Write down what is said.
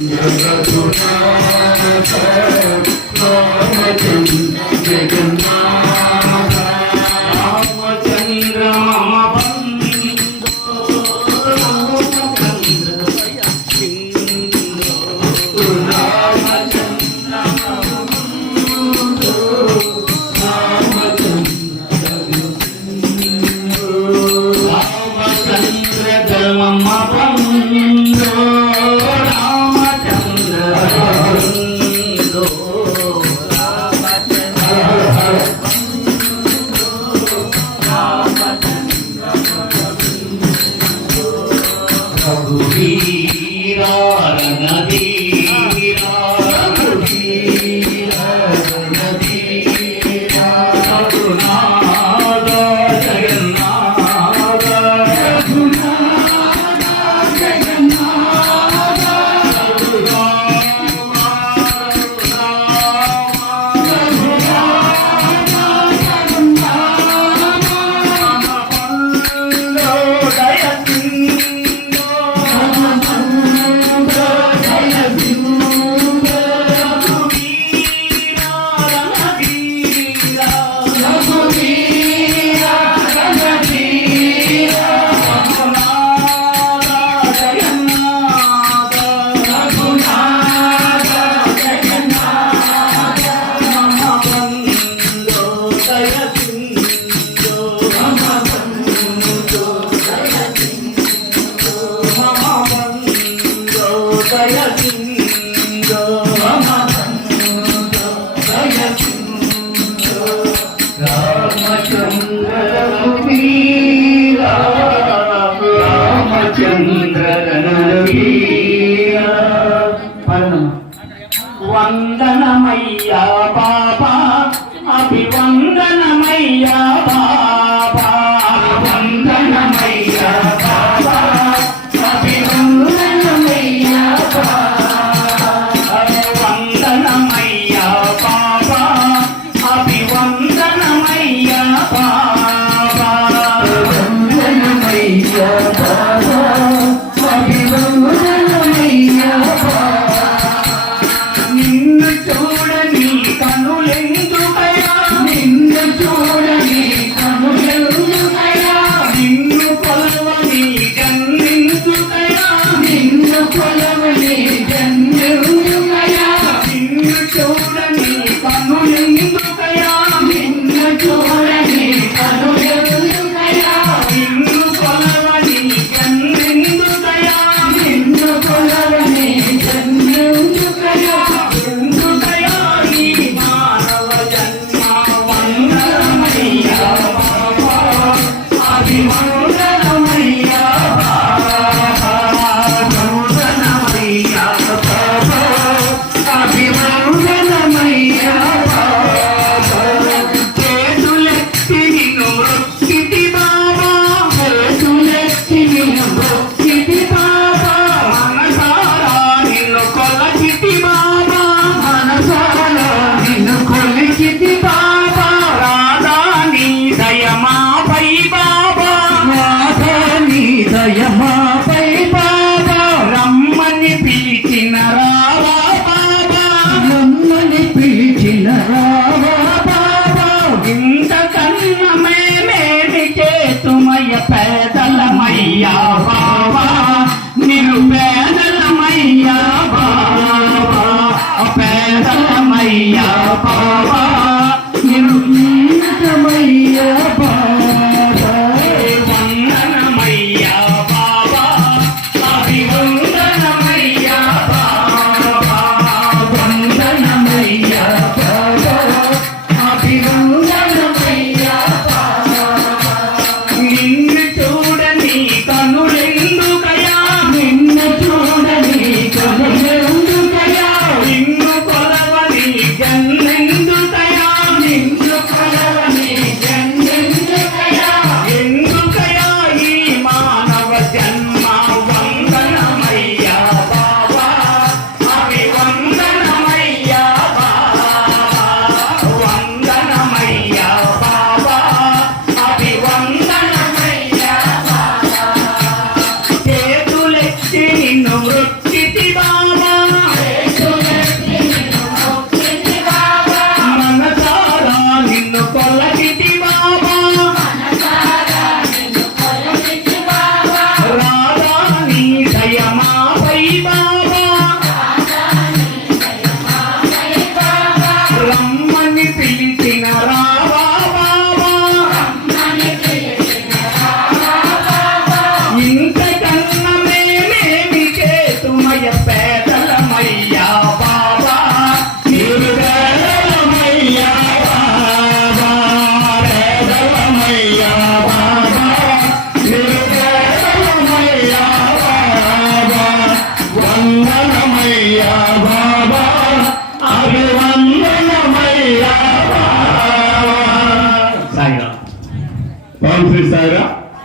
Thank you. i'm not a Paranadi. వందనమయ్యా Baba. అభివందనమయ్యా Baba He మాపై బాబా రమ్మని పిలిచిన రావా బాబా. రమ్మని పిలిచిన రావా బాబా. ఇంత కన్న మేమేమి చేతుమయ్య పేదలమయ్యా బాబా. బాబా. పేదలమయ్యా బాబా.